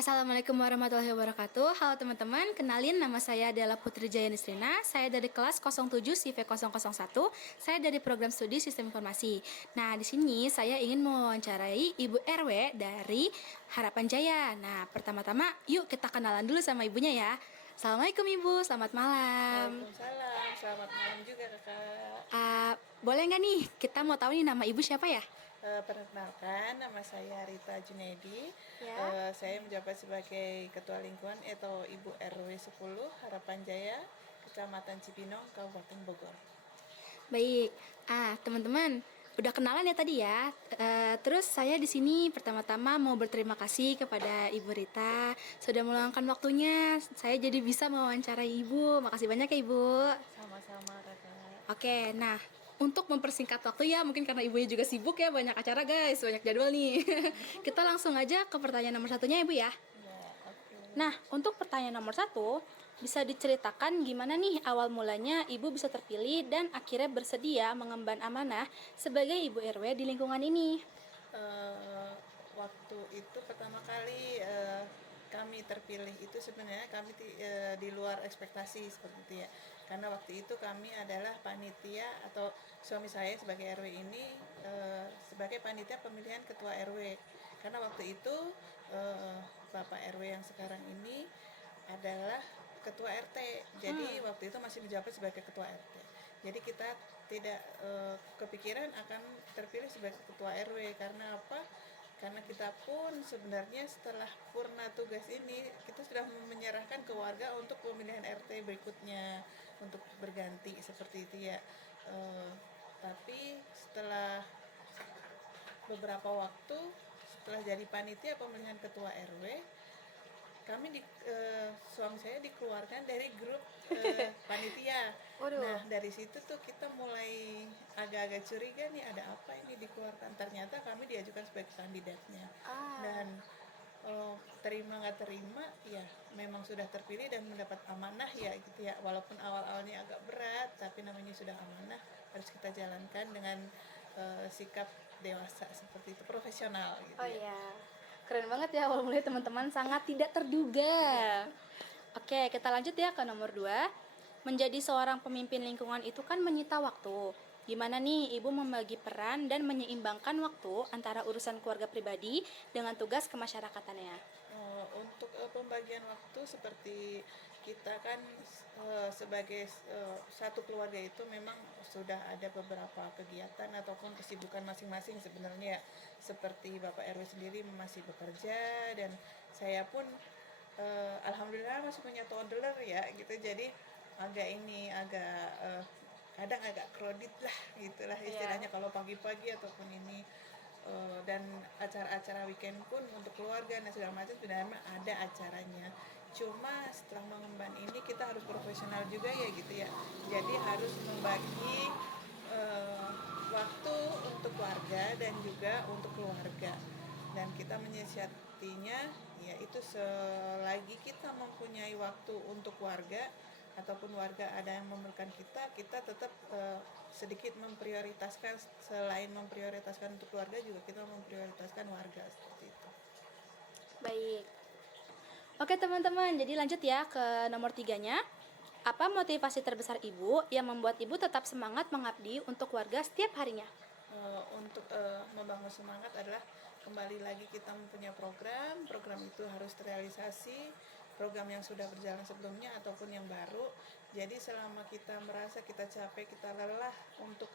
Assalamualaikum warahmatullahi wabarakatuh. Halo teman-teman, kenalin nama saya adalah Putri Jaya Nisrina. Saya dari kelas 07 CV001. Saya dari program studi Sistem Informasi. Nah, di sini saya ingin mewawancarai Ibu RW dari Harapan Jaya. Nah, pertama-tama yuk kita kenalan dulu sama ibunya ya. Assalamualaikum Ibu, selamat malam. Waalaikumsalam, selamat malam juga kakak. Boleh nggak nih, kita mau tahu nih nama ibu siapa ya? Perkenalkan, nama saya Rita Junaidi. Ya. Saya menjabat sebagai Ketua Lingkungan atau Ibu RW 10 Harapan Jaya, Kecamatan Cibinong, Kabupaten Bogor. Baik, teman-teman, udah kenalan ya tadi ya. Terus saya di sini pertama-tama mau berterima kasih kepada Ibu Rita sudah meluangkan waktunya. Saya jadi bisa mewawancarai Ibu. Makasih banyak ya Ibu. Sama-sama kakak. Oke, nah untuk mempersingkat waktu ya, mungkin karena ibunya juga sibuk ya, banyak acara guys, banyak jadwal nih. Kita langsung aja ke pertanyaan nomor satunya Ibu ya. Ya, oke. Nah, untuk pertanyaan nomor satu, bisa diceritakan gimana nih awal mulanya Ibu bisa terpilih dan akhirnya bersedia mengemban amanah sebagai Ibu RW di lingkungan ini? Eh, Waktu itu pertama kali kami terpilih itu sebenarnya kami di luar ekspektasi seperti itu ya, karena waktu itu kami adalah panitia atau suami saya sebagai RW ini sebagai panitia pemilihan ketua RW, karena waktu itu eh, Bapak RW yang sekarang ini adalah ketua RT. Jadi waktu itu masih menjabat sebagai ketua RT. Jadi kita tidak kepikiran akan terpilih sebagai ketua RW, karena apa? Karena kita pun sebenarnya setelah purna tugas ini kita sudah menyerahkan ke warga untuk pemilihan RT berikutnya untuk berganti seperti itu ya. Tapi setelah beberapa waktu, setelah jadi panitia pemilihan ketua RW, suami saya dikeluarkan dari grup panitia. Waduh. Nah dari situ tuh kita mulai agak-agak curiga nih, ada apa ini dikeluarkan. Ternyata kami diajukan sebagai kandidatnya, dan terima nggak terima ya memang sudah terpilih dan mendapat amanah ya gitu ya, walaupun awal-awalnya agak berat tapi namanya sudah amanah, harus kita jalankan dengan sikap dewasa seperti itu, profesional gitu Oh ya. iya, keren banget ya awal mulai teman-teman, sangat tidak terduga. Oke, kita lanjut ya ke nomor 2. Menjadi seorang pemimpin lingkungan itu kan menyita waktu. Gimana nih Ibu membagi peran dan menyeimbangkan waktu antara urusan keluarga pribadi dengan tugas kemasyarakatannya? Untuk pembagian waktu, seperti kita kan sebagai satu keluarga itu memang sudah ada beberapa kegiatan ataupun kesibukan masing-masing sebenarnya, seperti Bapak RW sendiri masih bekerja dan saya pun alhamdulillah masih punya toddler ya gitu, jadi kadang agak kredit lah gitulah istilahnya kalau pagi-pagi ataupun ini. Dan acara-acara weekend pun untuk keluarga dan segala macam sebenarnya ada acaranya, cuma setelah mengemban ini kita harus profesional juga ya gitu ya, jadi harus membagi waktu untuk warga dan juga untuk keluarga, dan kita menyiasatinya yaitu selagi kita mempunyai waktu untuk warga ataupun warga ada yang memerlukan kita, kita tetap sedikit memprioritaskan, selain memprioritaskan untuk keluarga juga kita memprioritaskan warga seperti itu. Baik. Oke teman-teman, jadi lanjut ya ke nomor 3-nya. Apa motivasi terbesar Ibu yang membuat Ibu tetap semangat mengabdi untuk warga setiap harinya? Untuk membangun semangat adalah kembali lagi kita mempunyai program itu harus terrealisasi, program yang sudah berjalan sebelumnya ataupun yang baru. Jadi selama kita merasa kita capek, kita lelah untuk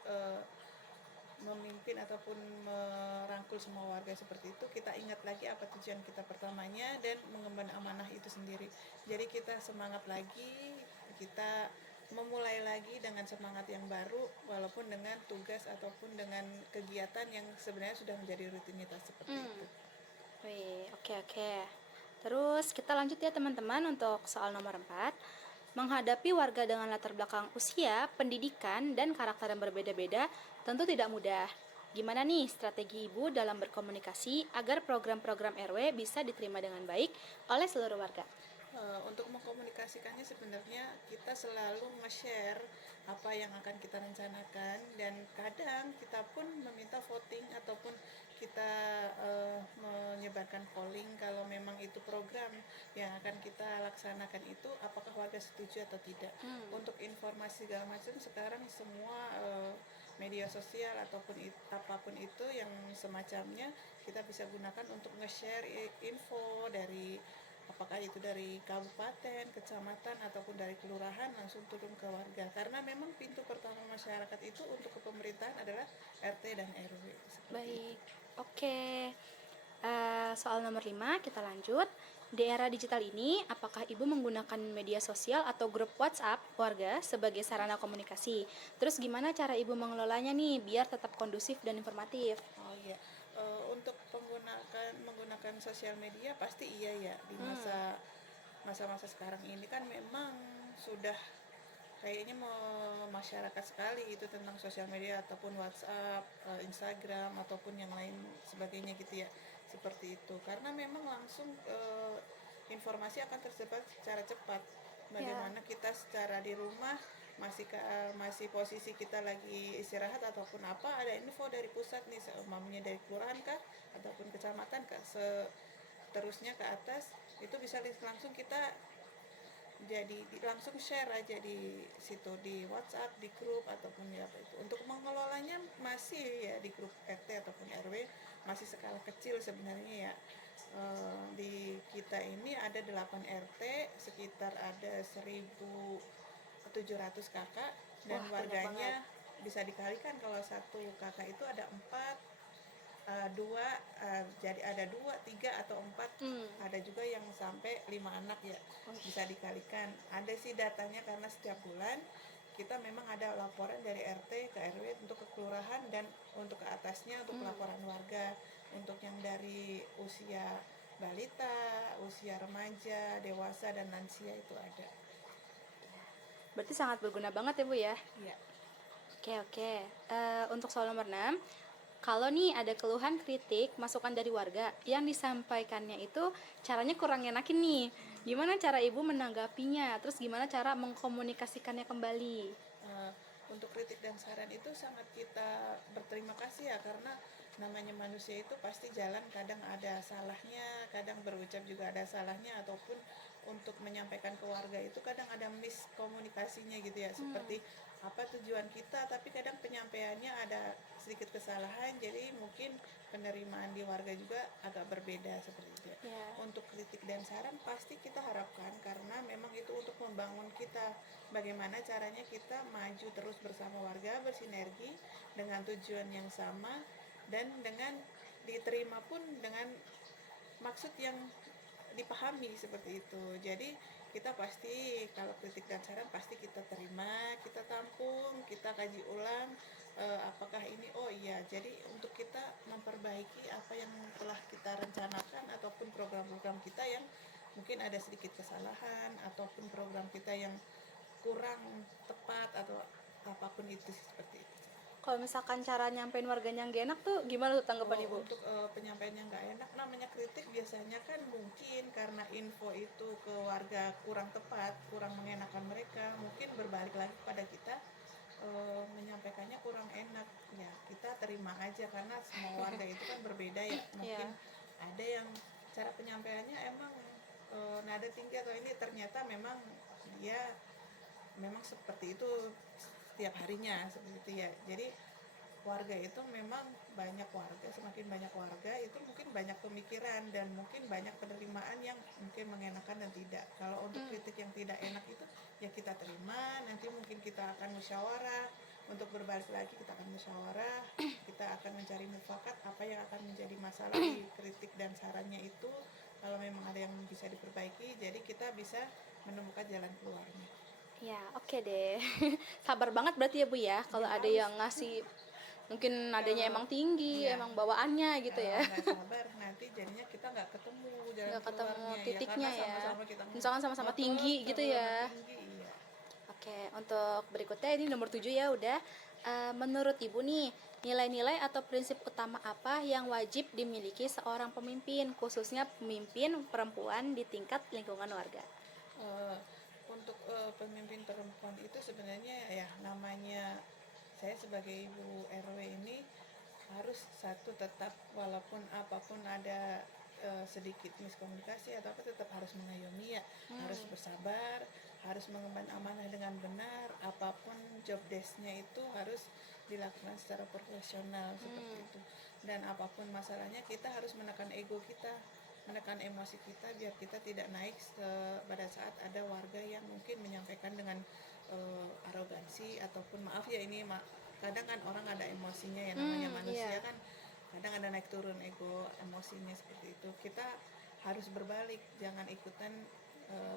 memimpin ataupun merangkul semua warga seperti itu, kita ingat lagi apa tujuan kita pertamanya dan mengemban amanah itu sendiri. Jadi kita semangat lagi, kita memulai lagi dengan semangat yang baru, walaupun dengan tugas ataupun dengan kegiatan yang sebenarnya sudah menjadi rutinitas seperti itu. Wih, oke. Terus kita lanjut ya teman-teman untuk soal nomor 4. Menghadapi warga dengan latar belakang usia, pendidikan, dan karakter yang berbeda-beda tentu tidak mudah. Gimana nih strategi Ibu dalam berkomunikasi agar program-program RW bisa diterima dengan baik oleh seluruh warga? Untuk mengkomunikasikannya sebenarnya kita selalu nge-share apa yang akan kita rencanakan, dan kadang kita pun meminta voting ataupun kita menyebarkan polling kalau memang itu program yang akan kita laksanakan itu apakah warga setuju atau tidak. Untuk informasi segala macam sekarang semua media sosial ataupun apapun itu yang semacamnya kita bisa gunakan untuk nge-share info dari apakah itu dari kabupaten, kecamatan ataupun dari kelurahan langsung turun ke warga, karena memang pintu pertama masyarakat itu untuk ke pemerintahan adalah RT dan RW. Baik, oke. Soal nomor 5 kita lanjut. Di era digital ini, apakah Ibu menggunakan media sosial atau grup WhatsApp warga sebagai sarana komunikasi? Terus gimana cara Ibu mengelolanya nih biar tetap kondusif dan informatif? Oh iya, untuk menggunakan sosial media pasti iya ya, di masa-masa sekarang ini kan memang sudah kayaknya masyarakat sekali itu tentang sosial media ataupun WhatsApp, Instagram ataupun yang lain sebagainya gitu ya, seperti itu. Karena memang langsung informasi akan tersebar secara cepat. Ya. Bagaimana kita secara di rumah masih posisi kita lagi istirahat ataupun apa, ada info dari pusat nih, seumpamanya dari kelurahan kah ataupun kecamatan kah, seterusnya ke atas, itu bisa langsung kita jadi langsung share aja di situ, di WhatsApp, di grup ataupun di apa itu. Untuk mengelolanya masih ya di grup RT ataupun RW, masih skala kecil sebenarnya ya. Di kita ini ada 8 RT, sekitar ada 1.700 kakak, dan Wah, banyak banget. warganya bisa dikalikan kalau satu kakak itu ada 4, dua, jadi ada 2, 3 atau 4, ada juga yang sampai 5 anak ya, bisa dikalikan. Ada sih datanya karena setiap bulan kita memang ada laporan dari RT ke RW untuk ke kelurahan, dan untuk ke atasnya untuk laporan warga, untuk yang dari usia balita, usia remaja, dewasa dan lansia itu ada. Berarti sangat berguna banget ya Bu ya. Iya. Oke, oke. Untuk soal nomor 6, kalau nih ada keluhan, kritik, masukan dari warga yang disampaikannya itu caranya kurang enakin nih. Gimana cara Ibu menanggapinya? Terus gimana cara mengkomunikasikannya kembali? Eh, untuk kritik dan saran itu sangat kita berterima kasih ya, karena namanya manusia itu pasti jalan kadang ada salahnya, kadang berucap juga ada salahnya, ataupun untuk menyampaikan ke warga itu kadang ada miskomunikasinya gitu ya, seperti apa tujuan kita tapi kadang penyampaiannya ada sedikit kesalahan, jadi mungkin penerimaan di warga juga agak berbeda seperti itu ya. Ya. Untuk kritik dan saran pasti kita harapkan, karena memang itu untuk membangun kita, bagaimana caranya kita maju terus bersama warga, bersinergi dengan tujuan yang sama dan dengan diterima pun dengan maksud yang dipahami seperti itu. Jadi kita pasti kalau kritik dan saran pasti kita terima, kita tampung, kita kaji ulang, apakah ini oh iya, jadi untuk kita memperbaiki apa yang telah kita rencanakan ataupun program-program kita yang mungkin ada sedikit kesalahan, ataupun program kita yang kurang tepat atau apapun itu, seperti itu. Kalau misalkan cara nyampein warganya yang gak enak tuh gimana tuh tanggapan Ibu? Untuk penyampaian yang nggak enak, namanya kritik biasanya kan mungkin karena info itu ke warga kurang tepat, kurang mengenakan mereka, mungkin berbalik lagi kepada kita, menyampaikannya kurang enak ya, kita terima aja karena semua warga itu kan berbeda ya. Mungkin ada yang cara penyampaiannya emang nada tinggi atau ini, ternyata memang dia memang seperti itu setiap harinya seperti itu ya. Jadi warga itu memang banyak warga, semakin banyak warga itu mungkin banyak pemikiran dan mungkin banyak penerimaan yang mungkin mengenakan dan tidak. Kalau untuk kritik yang tidak enak itu ya kita terima, nanti mungkin kita akan musyawarah, untuk berbalik lagi kita akan musyawarah, kita akan mencari mufakat apa yang akan menjadi masalah di kritik dan sarannya itu. Kalau memang ada yang bisa diperbaiki, jadi kita bisa menemukan jalan keluarnya. Ya, oke deh. Sabar banget berarti ya Bu ya, kalau Ya, ada harus. yang ngasih mungkin nadanya Kalau emang tinggi, iya, emang bawaannya gitu kalau ya. nggak sabar nanti jadinya kita nggak ketemu jalan Nggak ketemu keluarnya ya, karena titiknya ya. sama-sama kita Misalkan sama-sama ngotot, tinggi gitu sama-sama ya. tinggi. Iya. Oke, untuk berikutnya ini nomor 7 ya udah. Menurut Ibu nih, nilai-nilai atau prinsip utama apa yang wajib dimiliki seorang pemimpin, khususnya pemimpin perempuan di tingkat lingkungan warga? Eh, untuk pemimpin perempuan itu sebenarnya ya, namanya saya sebagai ibu RW ini harus satu, tetap walaupun apapun ada sedikit miskomunikasi atau apa, tetap harus mengayomi ya, harus bersabar, harus mengemban amanah dengan benar, apapun job desk-nya itu harus dilakukan secara profesional seperti itu. Dan apapun masalahnya kita harus menekan ego kita, menekan emosi kita biar kita tidak naik pada saat ada warga yang mungkin menyampaikan dengan arogansi ataupun maaf ya ini kadang kan orang ada emosinya ya, namanya manusia kan kadang ada naik turun ego emosinya seperti itu. Kita harus berbalik, jangan ikutan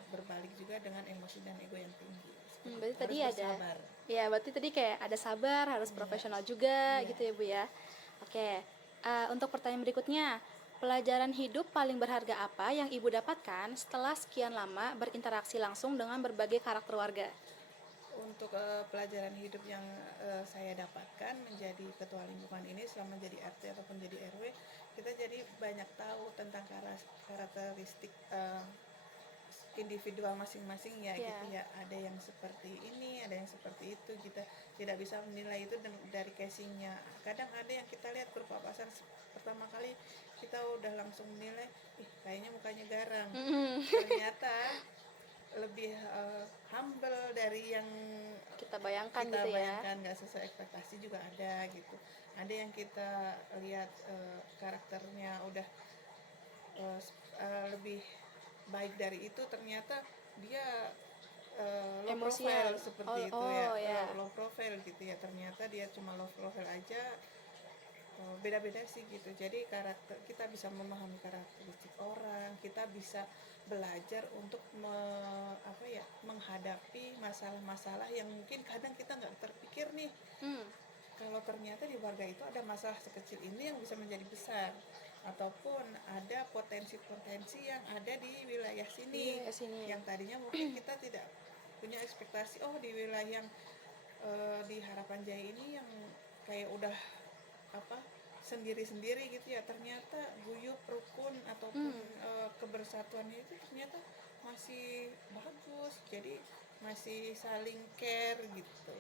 berbalik juga dengan emosi dan ego yang tinggi. Berarti Harus tadi bersabar. ya berarti tadi kayak ada sabar, harus profesional juga Iya. gitu ya Bu ya. Oke, untuk pertanyaan berikutnya, pelajaran hidup paling berharga apa yang Ibu dapatkan setelah sekian lama berinteraksi langsung dengan berbagai karakter warga? Untuk pelajaran hidup yang saya dapatkan menjadi ketua lingkungan ini selama jadi RT ataupun jadi RW, kita jadi banyak tahu tentang karakteristik individual masing-masing ya, gitu ya. Ada yang seperti ini, ada yang seperti itu. Kita tidak bisa menilai itu dari casingnya. Kadang ada yang kita lihat berpapasan pertama kali kita udah langsung menilai, kayaknya mukanya garang. Ternyata lebih humble dari yang Kita bayangkan kita gitu ya. bayangkan, nggak sesuai ekspektasi juga ada gitu. Ada yang kita lihat karakternya udah lebih baik dari itu, ternyata dia low Emosian. profile seperti itu ya, low profile gitu ya, ternyata dia cuma low profile aja. Beda-beda sih gitu. Jadi karakter kita bisa memahami karakteristik orang, kita bisa belajar untuk menghadapi masalah-masalah yang mungkin kadang kita nggak terpikir nih. Kalau ternyata di warga itu ada masalah sekecil ini yang bisa menjadi besar, ataupun ada potensi-potensi yang ada di wilayah sini, yang tadinya mungkin kita tidak punya ekspektasi, di wilayah yang di Harapan Jaya ini yang kayak udah sendiri-sendiri gitu ya, ternyata guyup rukun ataupun kebersatuannya itu ternyata masih bagus, jadi masih saling care gitu.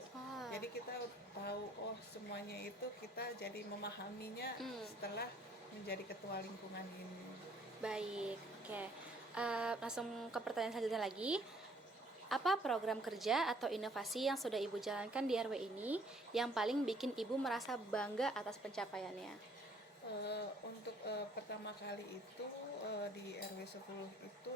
Jadi kita tahu semuanya itu kita jadi memahaminya setelah menjadi ketua lingkungan ini. Baik, oke. Langsung ke pertanyaan selanjutnya lagi. Apa program kerja atau inovasi yang sudah Ibu jalankan di RW ini yang paling bikin Ibu merasa bangga atas pencapaiannya? Untuk pertama kali itu di RW 10 itu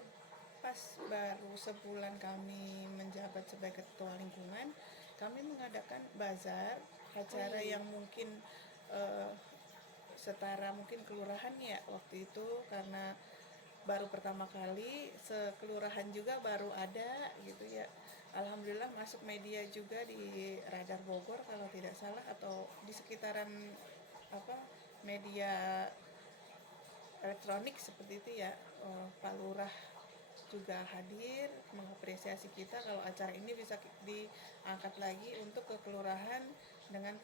pas baru sebulan kami menjabat sebagai ketua lingkungan, kami mengadakan bazar, acara yang mungkin setara mungkin kelurahan ya waktu itu, karena baru pertama kali sekelurahan juga baru ada gitu ya. Alhamdulillah masuk media juga di Radar Bogor kalau tidak salah, atau di sekitaran media elektronik seperti itu ya. Pak Lurah juga hadir mengapresiasi kita kalau acara ini bisa diangkat lagi untuk ke kelurahan dengan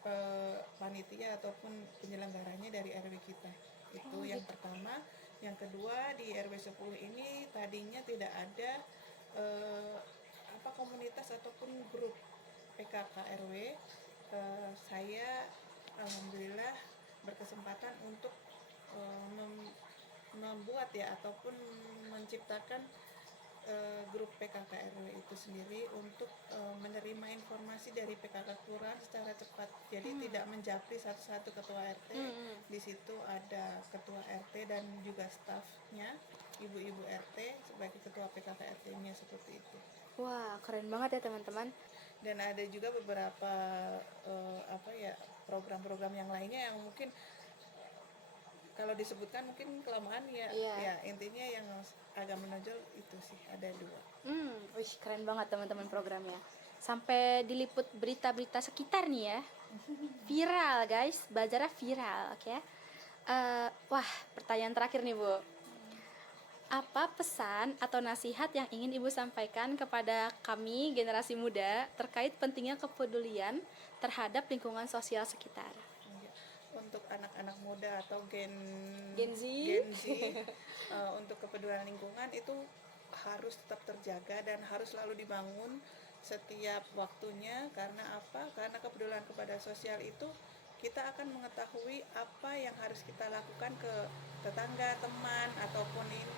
panitia ataupun penyelenggaranya dari RW kita. Itu yang pertama. Yang kedua, di RW 10 ini tadinya tidak ada komunitas ataupun grup PKK RW. Saya alhamdulillah berkesempatan untuk membuat ya ataupun menciptakan grup PKK RW itu sendiri untuk menerima informasi dari PKK kelurahan secara cepat. Jadi tidak menjapri satu-satu ketua RT. Di situ ada ketua RT dan juga stafnya, ibu-ibu RT sebagai ketua PKK RT-nya seperti itu. Wah, keren banget ya teman-teman. Dan ada juga beberapa program-program yang lainnya yang mungkin kalau disebutkan mungkin kelamaan ya. Ya intinya yang agak menonjol itu sih ada 2. Wih, keren banget teman-teman programnya. Sampai diliput berita-berita sekitar nih ya. Viral guys, bazarnya viral, oke. Wah, pertanyaan terakhir nih Bu. Apa pesan atau nasihat yang ingin Ibu sampaikan kepada kami generasi muda terkait pentingnya kepedulian terhadap lingkungan sosial sekitar? Untuk anak-anak muda atau Gen Z untuk kepedulian lingkungan itu harus tetap terjaga dan harus selalu dibangun setiap waktunya. Karena apa? Karena kepedulian kepada sosial itu kita akan mengetahui apa yang harus kita lakukan ke tetangga, teman ataupun ini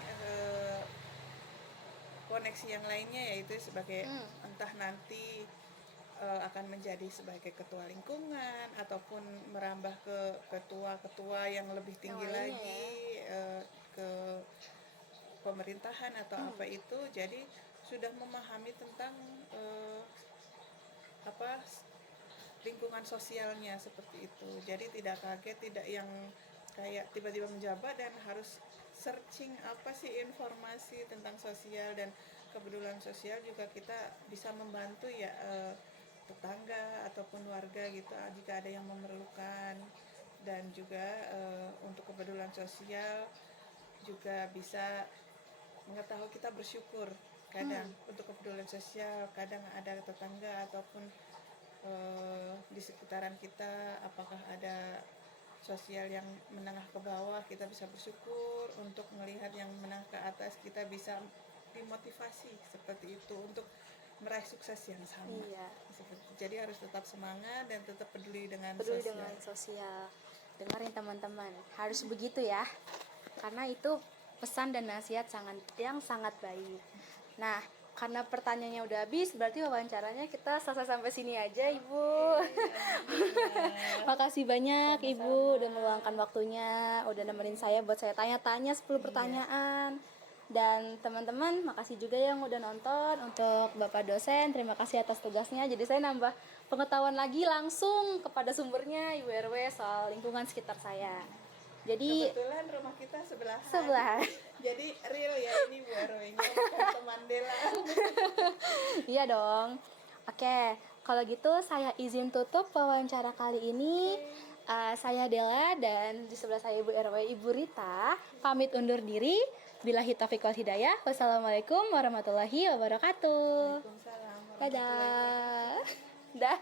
koneksi yang lainnya, yaitu sebagai entah nanti akan menjadi sebagai ketua lingkungan ataupun merambah ke ketua-ketua yang lebih tinggi Yang lainnya lagi, ke pemerintahan atau apa itu. Jadi sudah memahami tentang apa lingkungan sosialnya seperti itu. Jadi tidak kaget, tidak yang kayak tiba-tiba menjabat dan harus searching apa sih informasi tentang sosial dan kepedulian sosial. Juga kita bisa membantu ya tetangga ataupun warga gitu jika ada yang memerlukan. Dan juga untuk kepedulian sosial juga bisa mengetahui, kita bersyukur kadang untuk kepedulian sosial. Kadang ada tetangga ataupun di sekitaran kita, apakah ada sosial yang menengah ke bawah, kita bisa bersyukur. Untuk melihat yang menengah ke atas, kita bisa dimotivasi seperti itu untuk meraih sukses yang sama. Iya. Jadi harus tetap semangat dan tetap peduli dengan Peduli sosial. dengan sosial. Dengerin teman-teman, harus begitu ya. Karena itu pesan dan nasihat yang sangat baik. Nah, karena pertanyaannya udah habis, berarti wawancaranya kita selesai sampai sini aja, Ibu. Makasih banyak Ibu udah meluangkan waktunya, udah nemenin saya buat saya tanya-tanya 10 pertanyaan. Dan teman-teman, makasih juga yang udah nonton. Untuk Bapak dosen, terima kasih atas tugasnya. Jadi saya nambah pengetahuan lagi langsung kepada sumbernya Ibu RW soal lingkungan sekitar saya. Jadi Kebetulan rumah kita sebelahan. Sebelahan. Jadi real ya ini Bu RW-nya, bukan teman Dela. iya dong. Oke, kalau gitu saya izin tutup wawancara kali ini. Saya Dela dan di sebelah saya Ibu RW Ibu Rita pamit undur diri. Billahi taufiq wal hidayah. Wassalamualaikum warahmatullahi wabarakatuh. Waalaikumsalam warahmatullahi Dadah. wabarakatuh. Dah.